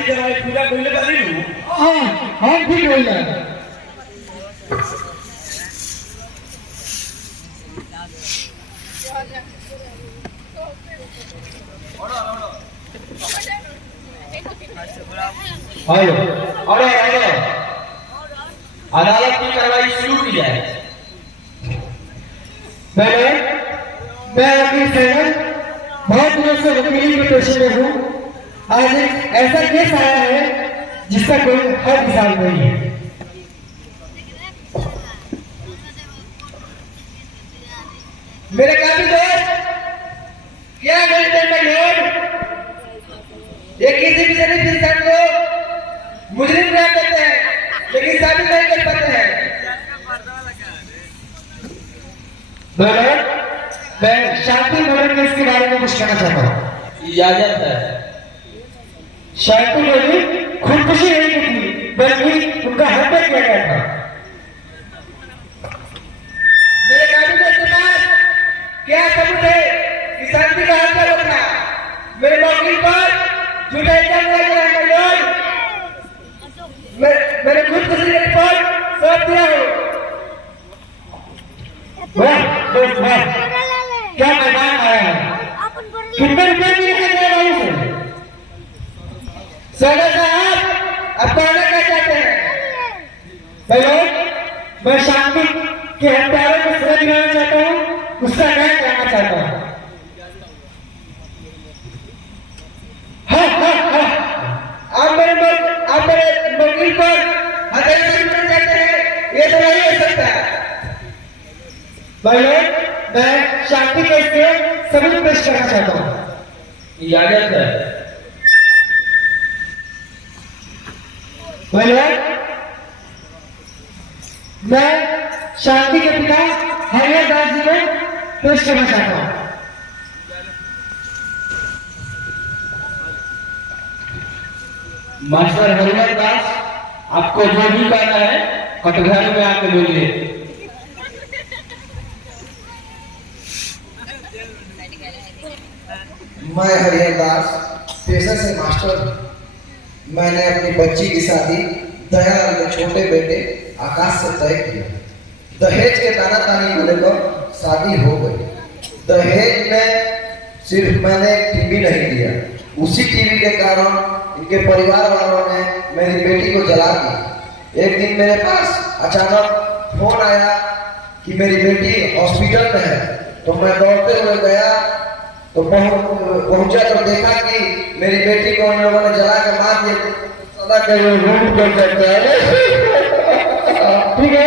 पूजा कोइले बानी नु हां हम ठीक होइला हेलो अरे अदालत की कार्रवाई शुरू की जाए। मैं अपनी सेवन बहुत दिनों से वकीली के पेशे में हूँ। आज एक ऐसा केस आया है जिसका कोई हद हिसाब नहीं है। मेरे काफी दोस्त क्या बोलते हैं लोग ये किसी भी शरीफ इंसान को मुजरिम बना देते हैं लेकिन साबित नहीं कर पाते हैं। मैं शांति मर्डर केस के बारे में कुछ कहना चाहता हूँ। इजाजत है। शांति ने खुदकुशी नहीं की थी बल्कि उनका हत्या किया गया था। मेरे कानून के पास क्या सबूत है कि शांति का हत्या रोकना? मेरे वकील पर झूठा इल्जाम लगाया गया है। मैंने खुदकुशी रिपोर्ट सौंप दिया है। वाह क्या मैदान आया है। कितने रुपए मिले हैं सदर साहब अब कहना क्या चाहते हैं? हेलो मैं शांति के हत्यारों को सजा दिलाना चाहता हूँ उसका न्याय करना चाहता हूँ। आप मेरे वकील पर हत्या करना चाहते हैं ये तो नहीं हो सकता। भाई मैं शांति केस के सबूत पेश करना चाहता हूँ। इजाजत है। भाई मैं शांति के पिता हरिहर दास जी को पेश करना चाहता हूँ। मास्टर हरिहर दास आपको जो भी कहना है कटघरे में आके बोलिए। मैं हरिहर दास पेशे से मास्टर। मैंने अपनी बच्ची की शादी दयाल के छोटे बेटे आकाश से तय किया। दहेज के तानातानी को लेकर शादी हो गई। दहेज में सिर्फ मैंने टीवी नहीं दिया, उसी टीवी के कारण इनके परिवार वालों ने मेरी बेटी को जला दी। एक दिन मेरे पास अचानक फोन आया कि मेरी बेटी हॉस्पिटल में है, तो मैं दौड़ते हुए गया तो पहुंचा तो देखा कि मेरी बेटी को उन लोगों ने जला के मार दिया। सदा के रूप कर सकते हैं। ठीक है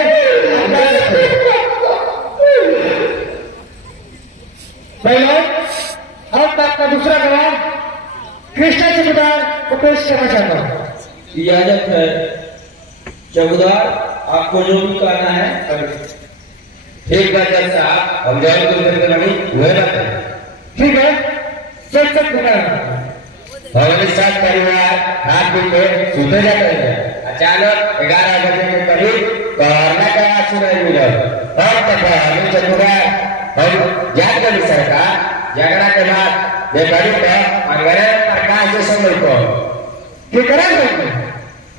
भाई अब आपका दूसरा गवाह कृष्णा चौकीदार को पेश करना चाहता हूँ। इजाजत है। चौकीदार आपको जो भी कहना है ठीक है जज साहब हम जाओ तो फिर नहीं हुए ना ठीक है सब बता। हमारे साथ परिवार हाथ पीछे सुते जाते हैं। अचानक 11 बजे के करीब कोरोना का सुनाई मिला और तक हमें चतुरा हम याद कर सरकार झगड़ा के बाद बेकारी का अंग्रेज प्रकाश जैसे मिलको क्या करा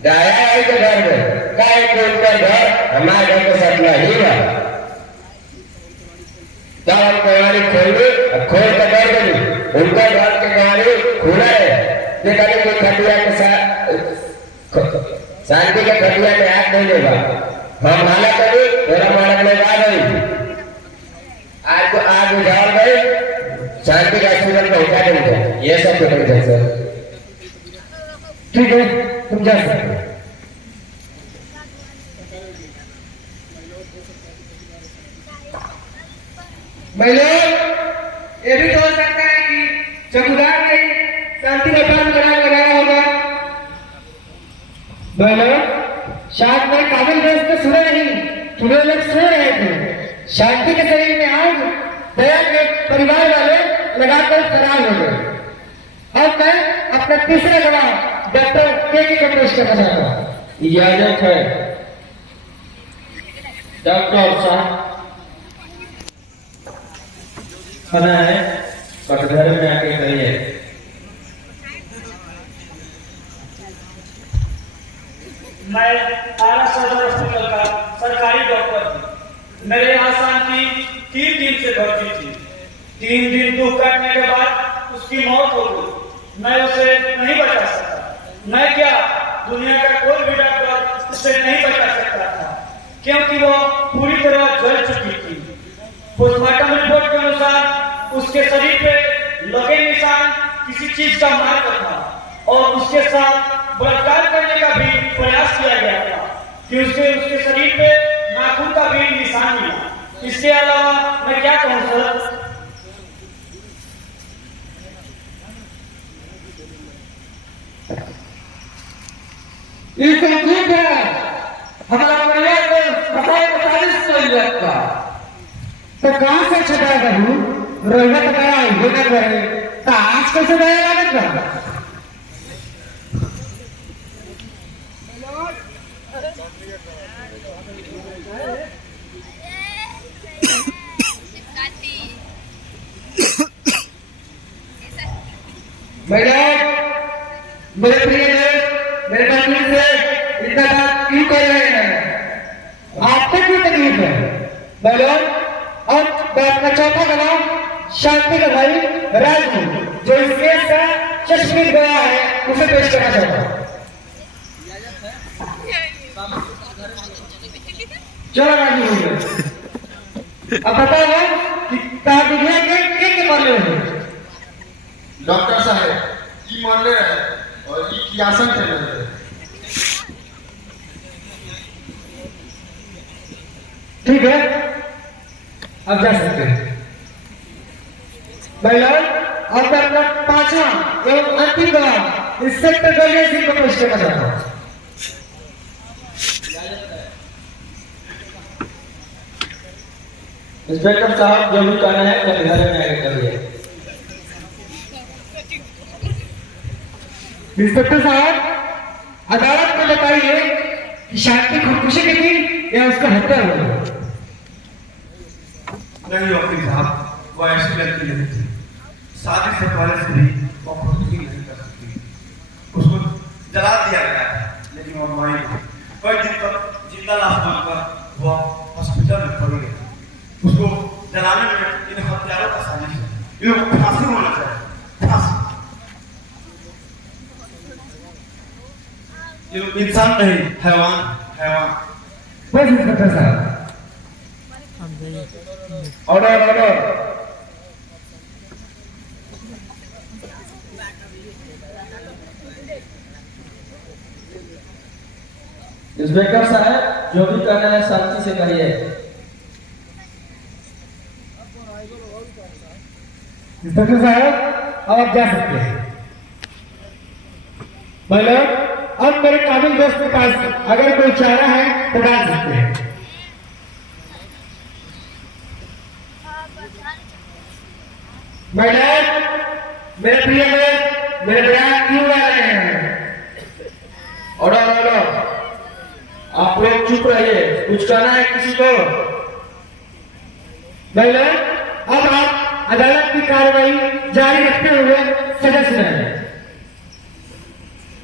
दाया है के घर में काय कोई का घर हमारे घर के साथ नहीं है। तब हम कहानी खोल कर डर गई उनका घर के कहानी खुला है। देखा कोई खटिया के साथ शांति के खटिया में हाथ नहीं लेगा। हम हाला करी तेरा मारक में बात हुई आज को आग उजाड़ गई शांति का हॉस्पिटल में उठा देंगे। ये सब तो नहीं सर। ठीक है तुम जा सकते हो। ये भी तो हो सकता है कि चौकीदार ने शांति का काम लगाया होगा। शायद मेरे काबिल दोस्त तो सुने नहीं, सुबह लोग सो रहे थे। शांति के शरीर में आग दया के परिवार वाले लगाकर फरार हो गए। अब मैं अपना तीसरा गवाह डॉक्टर के को पेश करना चाहता हूँ। इजाजत है। डॉक्टर साहब खाना है कटघरे में आके करिए। मैं आरा सदर हॉस्पिटल का सरकारी डॉक्टर हूँ। मेरे यहाँ शांति 3 दिन से भर्ती थी। 3 दिन दुख काटने के बाद उसकी मौत हो गई। मैं उसे नहीं बचा सका। मैं क्या, दुनिया का कोई भी डॉक्टर उसे नहीं बचा सकता था, क्योंकि वो पूरी तरह जल चुकी थी। पोस्टमार्टम रिपोर्ट के अनुसार उसके शरीर पे लगे निशान किसी चीज का मार्क था और उसके साथ बलात्कार करने का भी प्रयास किया गया था कि उसके शरीर पे नाखून का भी निशान मिला। इसके अलावा मैं क्या कहूँ सर? ये ठीक है, हमारा परिवार को का तो कहाँ से छुटा करूँ? रोहित गया ये कर रहे तो आज कैसे गया लागत का? मेरे प्रिय मेरे फैमिली से इतना बात क्यों कर रहे हैं? आपको क्यों तकलीफ है? बोलो। और बात का चौथा गवाह शांति का भाई राजू, जो इस केस का चश्मिश गवाह है, उसे पेश करना चाहता हूँ। चलो राजू, अब बताओ कि ताबिया के मामले में डॉक्टर साहब की मारले रहे और की आसन थे रहे। ठीक है, अब जा सकते हैं। महिला, अब मैं अपना 5वां एवं अंतिम गवाह इंस्पेक्टर गलिया सिंह को पेश करना चाहता हूँ। इंस्पेक्टर साहब, जो भी कहना है कटघरे में आगे करिए। इंस्पेक्टर साहब, अदालत को बताइए कि शांति खुदकुशी की थी या उसका हत्या हुई? नहीं वकील साहब, वो ऐसी लड़की नहीं थी। शादी से पहले से भी वो खुदकुशी नहीं कर सकती। उसको जला दिया गया था, लेकिन वो मरी नहीं। कई दिन तक जिंदा लाश बनकर वो हॉस्पिटल में पड़ी रही। उसको जलाने में इन हत्यारों का साजिश है। इन लोगों को फांसी होना चाहिए, फांसी। ये लोग इंसान नहीं, हैवान, हैवान। बस इंस्पेक्टर साहब, ऑर्डर ऑर्डर। इंस्पेक्टर साहब, जो भी कहना है शांति से करिए। इंस्पेक्टर साहब, अब आप जा सकते हैं। महिला, अब मेरे काबिल दोस्त के पास अगर कोई चारा है तो डाल सकते हैं। मैडम, मेरे प्रिय दोस्त, मेरे प्रयास क्यों आ रहे हैं? Order order. आप लोग चुप रहिए, कुछ कहना है किसी को? महिला, अब आप अदालत की कार्रवाई जारी रखते हुए सजा सुनाएं।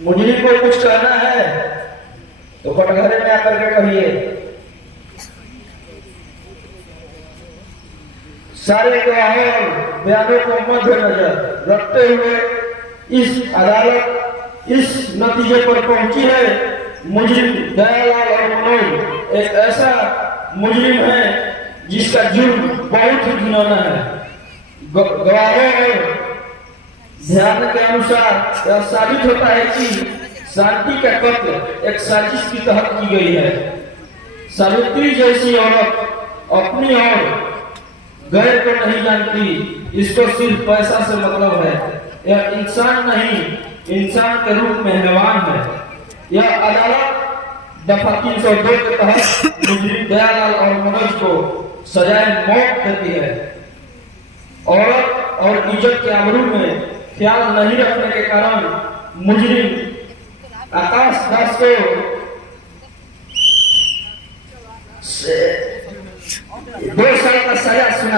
मुझे को कुछ कहना है तो कटघरे में आकर के कहिए। सारे गवाहों बयानों को मद्देनजर रखते हुए इस अदालत इस नतीजे पर पहुंची है, मुजरिम दयालाल और मनोज एक ऐसा मुजरिम है जिसका जुर्म बहुत ही घिनौना है। गवाहों और ध्यान के अनुसार यह साबित होता है कि शांति का कत्ल एक साजिश की तहत की गई है। सावित्री जैसी औरत अपनी और गैर को नहीं जानती, इसको सिर्फ पैसा से मतलब है। यह इंसान नहीं, इंसान के रूप में हैवान है। यह अदालत दफा 302 के तहत मुजरिम दयालाल और मनोज को सजाए मौत देती है। औरत और इज्जत के आबरू में ख्याल नहीं रखने के कारण मुजरिम आकाश दास को 2 साल का सजा सुना